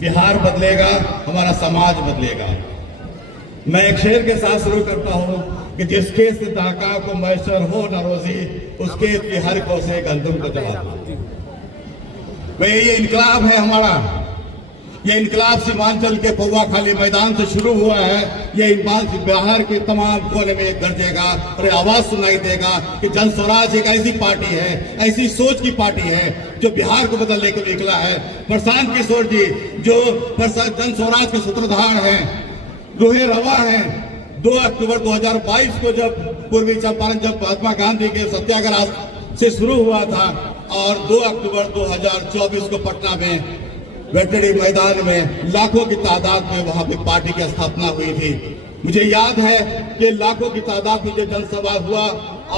बिहार बदलेगा, हमारा समाज बदलेगा। मैं एक शेर के साथ शुरू करता हूँ कि जिसके सिद्धाका को मैसर हो न रोजी, उसके हर को से गंदुम को जवाब। भाई ये इनकलाब है हमारा, ये इनकलाब सीमांचल के पौवा खाली मैदान से शुरू हुआ है। ये बिहार के तमाम कोने में गरजेगा और आवाज सुनाई देगा कि जन स्वराज एक ऐसी पार्टी है, ऐसी सोच की पार्टी है जो बिहार को बदलने को निकला है। प्रशांत किशोर जी जो जन स्वराज के सूत्रधार हैं, लोहे रवा हैं। 2 अक्टूबर 2022 को जब पूर्वी चंपारण जब महात्मा गांधी के सत्याग्रह से शुरू हुआ था और 2 अक्टूबर 2024 को पटना में वेटरनरी मैदान में लाखों की तादाद में वहां पे पार्टी की स्थापना हुई थी। मुझे याद है कि लाखों की तादाद में जो जनसभा हुआ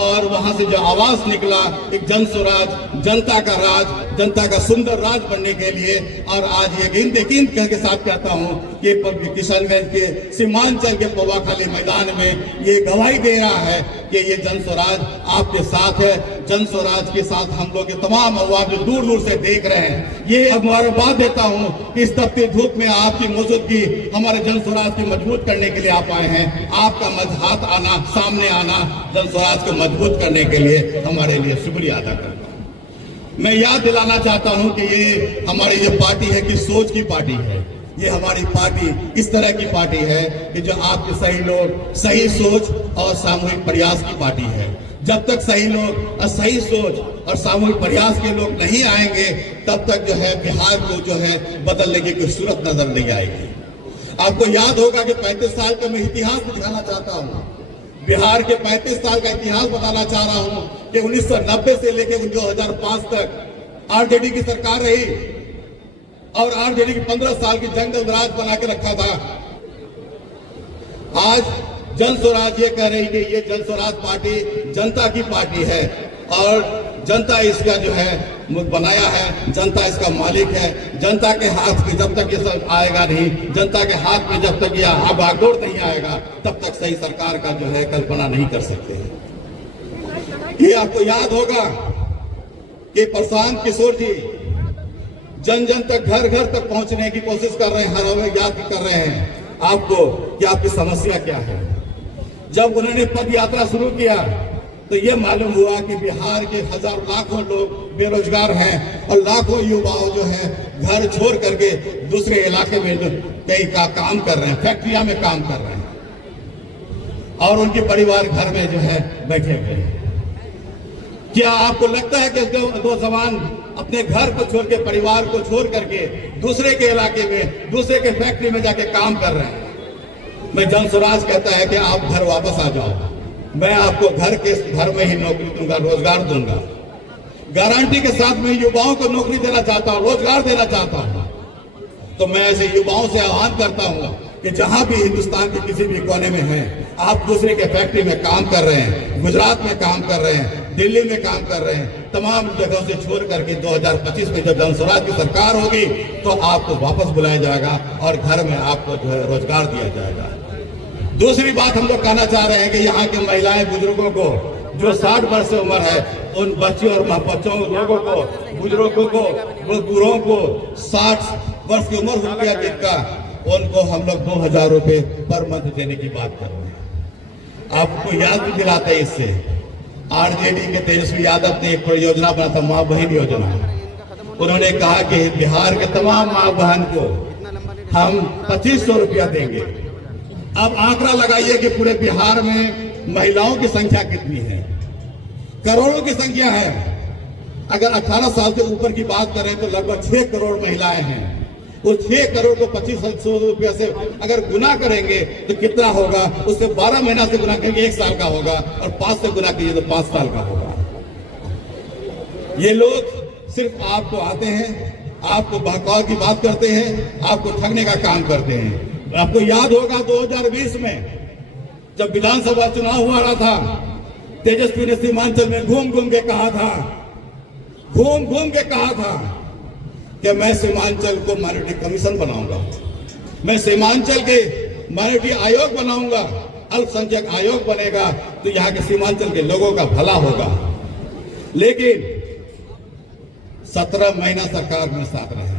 और वहां से जो आवाज निकला, एक जन स्वराज, जनता का राज, जनता का सुंदर राज बनने के लिए। और आज ये यकीन के साथ कहता हूं कि किशनगंज के सीमांचल के पौवाखाली मैदान में ये गवाही दे रहा है कि ये जन स्वराज आपके साथ है। जन स्वराज के साथ हम लोग तमाम अवाम जो दूर दूर से देख रहे हैं, ये अब मुबारकबाद देता हूं कि इस तपती धूप में आपकी मौजूदगी हमारे जन स्वराज को मजबूत करने के लिए आप आए हैं। आपका हाथ आना, सामने आना जन स्वराज को मजबूत करने के लिए हमारे लिए शुक्रिया अदा करता हूं। मैं याद दिलाना चाहता हूं कि ये हमारी जो पार्टी है कि सोच की पार्टी है। ये हमारी पार्टी इस तरह की पार्टी है कि जो आपके सही लोग, सही सोच और सामूहिक प्रयास की पार्टी है। जब तक सही लोग और सही सोच और सामूहिक प्रयास के लोग नहीं आएंगे, तब तक जो है बिहार को जो है बदलने की कोई सूरत नजर नहीं आएगी। आपको याद होगा कि 35 साल का मैं इतिहास दिखाना चाहता हूँ। बिहार के 35 साल का इतिहास बताना चाह रहा हूं कि 1990 से लेकर 2005 तक आरजेडी की सरकार रही और आरजेडी की 15 साल की जंगल राज बना के रखा था। आज जन स्वराज ये कह रही कि ये जन स्वराज पार्टी जनता की पार्टी है और जनता इसका जो है बनाया है, जनता इसका मालिक है। जनता के हाथ में जब तक ये सब आएगा नहीं, जनता के हाथ में जब तक ये भागदौड़ नहीं आएगा, तब तक सही सरकार का जो है कल्पना नहीं कर सकते हैं। ये आपको याद होगा कि प्रशांत किशोर जी जन जन तक, घर घर तक पहुंचने की कोशिश कर रहे हैं, हर हमें याद कर रहे हैं आपको कि आपकी समस्या क्या है। जब उन्होंने पद यात्रा शुरू किया तो ये मालूम हुआ कि बिहार के हजारों लाखों लोग बेरोजगार हैं और लाखों युवाओं जो है घर छोड़ करके दूसरे इलाके में कई का काम कर रहे हैं, फैक्ट्रिया में काम कर रहे हैं और उनके परिवार घर में जो है बैठे हुए हैं। क्या आपको लगता है कि दो जवान अपने घर को छोड़ के, परिवार को छोड़ करके दूसरे के इलाके में, दूसरे के फैक्ट्री में जाके काम कर रहे हैं? मैं जन स्वराज कहता है कि आप घर वापस आ जाओ, मैं आपको घर में ही नौकरी दूंगा, रोजगार दूंगा। गारंटी के साथ मैं युवाओं को नौकरी देना चाहता हूं, रोजगार देना चाहता हूं। तो मैं ऐसे युवाओं से आह्वान करता हूं कि जहां भी हिंदुस्तान के किसी भी कोने में हैं, आप दूसरे के फैक्ट्री में काम कर रहे हैं, गुजरात में काम कर रहे हैं, दिल्ली में काम कर रहे हैं, तमाम जगहों से छोड़ करके 2025 में जब जन स्वराज की सरकार होगी तो आपको वापस बुलाया जाएगा और घर में आपको जो है रोजगार दिया जाएगा। दूसरी बात हम लोग कहना चाह रहे हैं कि यहाँ के महिलाएं, बुजुर्गों को जो 60 वर्ष से उम्र है, उन बच्चों और बच्चों लोगों को, बुजुर्गों को, बूढ़ों को 60 वर्ष की उम्र हो गया जिनका, उनको हम लोग 2000 रुपए पर मंथ देने की बात कर रहे हैं। आपको याद भी दिलाते हैं इससे, आरजेडी के तेजस्वी यादव ने एक योजना बना था, माँ बहन योजना। उन्होंने कहा कि बिहार के तमाम माँ बहन को हम 2500 रुपया देंगे। अब आंकड़ा लगाइए कि पूरे बिहार में महिलाओं की संख्या कितनी है? करोड़ों की संख्या है। अगर 18 साल से ऊपर की बात करें तो लगभग 6 करोड़ महिलाएं हैं। वो 6 करोड़ को 2500 रुपया से अगर गुना करेंगे तो कितना होगा? उससे 12 महीना से गुना करेंगे 1 साल का होगा और 5 से गुना कीजिए तो 5 साल का होगा। ये लोग सिर्फ आपको आते हैं, आपको बहकाव की बात करते हैं, आपको ठगने का काम करते हैं। आपको याद होगा 2020 में जब विधानसभा चुनाव हुआ रहा था, तेजस्वी ने सीमांचल में घूम घूम के कहा था कि मैं सीमांचल को माइनॉरिटी कमीशन बनाऊंगा, मैं सीमांचल के माइनॉरिटी आयोग बनाऊंगा, अल्पसंख्यक आयोग बनेगा तो यहाँ के सीमांचल के लोगों का भला होगा। लेकिन 17 महीना सरकार में साथ रहे,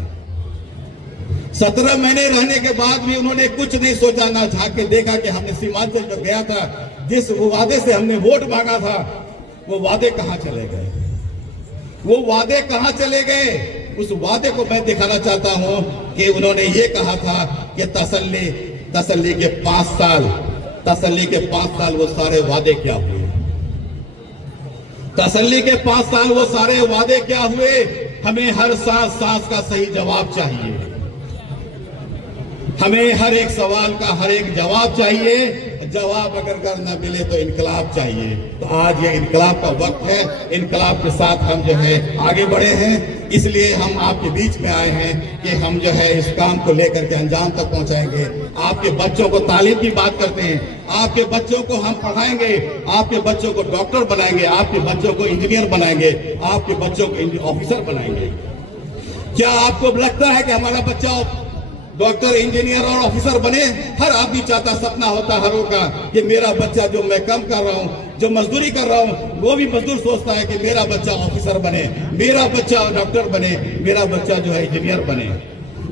17 महीने रहने के बाद भी उन्होंने कुछ नहीं सोचा, ना झांक के देखा कि हमने सीमांचल जो गया था, जिस वादे से हमने वोट मांगा था, वो वादे कहां चले गए, वो वादे कहां चले गए। उस वादे को मैं दिखाना चाहता हूं कि उन्होंने ये कहा था कि तसल्ली के 5 साल वो सारे वादे क्या हुए, तसल्ली के 5 साल वो सारे वादे क्या हुए। हमें हर सांस का सही जवाब चाहिए, हमें हर एक सवाल का हर एक जवाब चाहिए। जवाब अगर न मिले तो इनकलाब चाहिए। तो आज ये इनकलाब का वक्त है, इनकलाब के साथ हम जो है आगे बढ़े हैं। इसलिए हम आपके बीच में आए हैं कि हम जो है इस काम को लेकर के अंजाम तक पहुंचाएंगे। आपके बच्चों को तालीम की बात करते हैं, आपके बच्चों को हम पढ़ाएंगे, आपके बच्चों को डॉक्टर बनाएंगे, आपके बच्चों को इंजीनियर बनाएंगे, आपके बच्चों को ऑफिसर बनाएंगे। क्या आपको लगता है कि हमारा बच्चा डॉक्टर, इंजीनियर और ऑफिसर बने? हर आदमी चाहता, सपना होता हर का कि मेरा बच्चा, जो मैं कम कर रहा हूं, जो मजदूरी कर रहा हूं, वो भी मजदूर सोचता है कि मेरा बच्चा ऑफिसर बने, मेरा बच्चा डॉक्टर बने, मेरा बच्चा जो है इंजीनियर बने।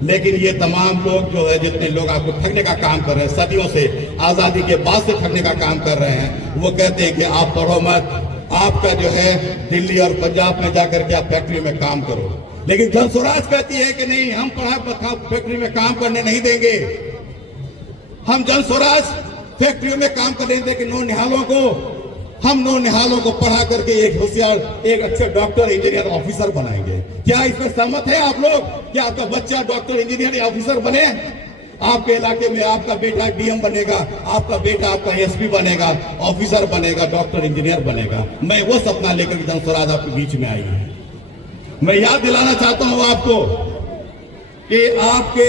लेकिन ये तमाम लोग जो है, जितने लोग आपको ठगने का काम कर रहे हैं, सदियों से, आजादी के बाद से ठगने का काम कर रहे हैं, वो कहते हैं कि आप पढ़ो मत, आपका जो है दिल्ली और पंजाब में जाकर के आप फैक्ट्री में काम करो। लेकिन जन स्वराज कहती है कि नहीं, हम पढ़ा फैक्ट्री में काम करने नहीं देंगे, हम जन स्वराज फैक्ट्रियों में काम करने नहीं देंगे। हम नौनिहालों को पढ़ा करके एक होशियार, एक अच्छे डॉक्टर, इंजीनियर, ऑफिसर बनाएंगे। क्या इसमें सहमत है आप लोग कि आपका बच्चा डॉक्टर, इंजीनियर या ऑफिसर बने? आपके इलाके में आपका बेटा डीएम बनेगा, आपका बेटा आपका एसपी बनेगा, ऑफिसर बनेगा, डॉक्टर, इंजीनियर बनेगा। मैं वो सपना लेकर जन स्वराज आपके बीच में आई है। मैं याद दिलाना चाहता हूं आपको कि आपके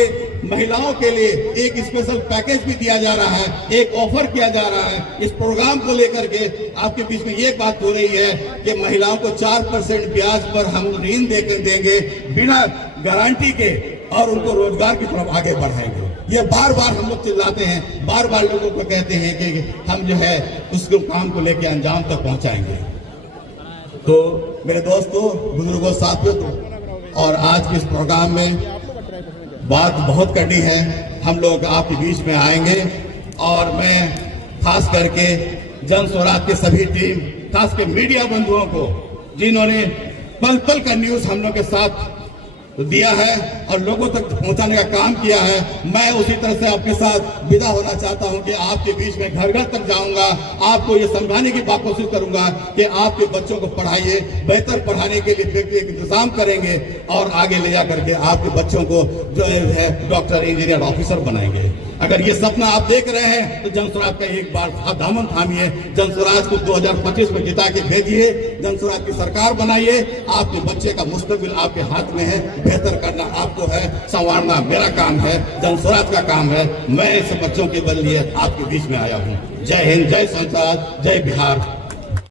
महिलाओं के लिए एक स्पेशल पैकेज भी दिया जा रहा है, एक ऑफर किया जा रहा है। इस प्रोग्राम को लेकर के आपके बीच में ये बात हो रही है कि महिलाओं को 4% ब्याज पर हम ऋण देंगे बिना गारंटी के, और उनको रोजगार की तरफ आगे बढ़ाएंगे। ये बार बार हम लोग चिल्लाते हैं, बार बार लोगों को कहते हैं कि हम जो है उसको काम को लेकर अंजाम तक पहुंचाएंगे। तो मेरे दोस्तों, बुजुर्गों, साथियों, और आज के इस प्रोग्राम में बात बहुत करनी है। हम लोग आपके बीच में आएंगे और मैं खास करके जन स्वराज के सभी टीम, खास के मीडिया बंधुओं को, जिन्होंने पल पल का न्यूज हम लोग के साथ दिया है और लोगों तक पहुंचाने का काम किया है, मैं उसी तरह से आपके साथ विदा होना चाहता हूं कि आपके बीच में घर घर तक जाऊंगा, आपको ये समझाने की बात कोशिश करूंगा कि आपके बच्चों को पढ़ाइए, बेहतर पढ़ाने के लिए एक इंतजाम करेंगे और आगे ले जा करके आपके बच्चों को जो है डॉक्टर, इंजीनियर, ऑफिसर बनाएंगे। अगर ये सपना आप देख रहे हैं तो जन स्वराज का एक बार दामन थामिए, जन स्वराज को 2025 में जिता के भेजिए, जन स्वराज की सरकार बनाइए। आपके बच्चे का मुस्तकबिल आपके हाथ में है, बेहतर करना आपको है, संवारना मेरा काम है, जन स्वराज का काम है। मैं इस बच्चों के बदले आपके बीच में आया हूँ। जय हिंद, जय स्वराज, जय बिहार।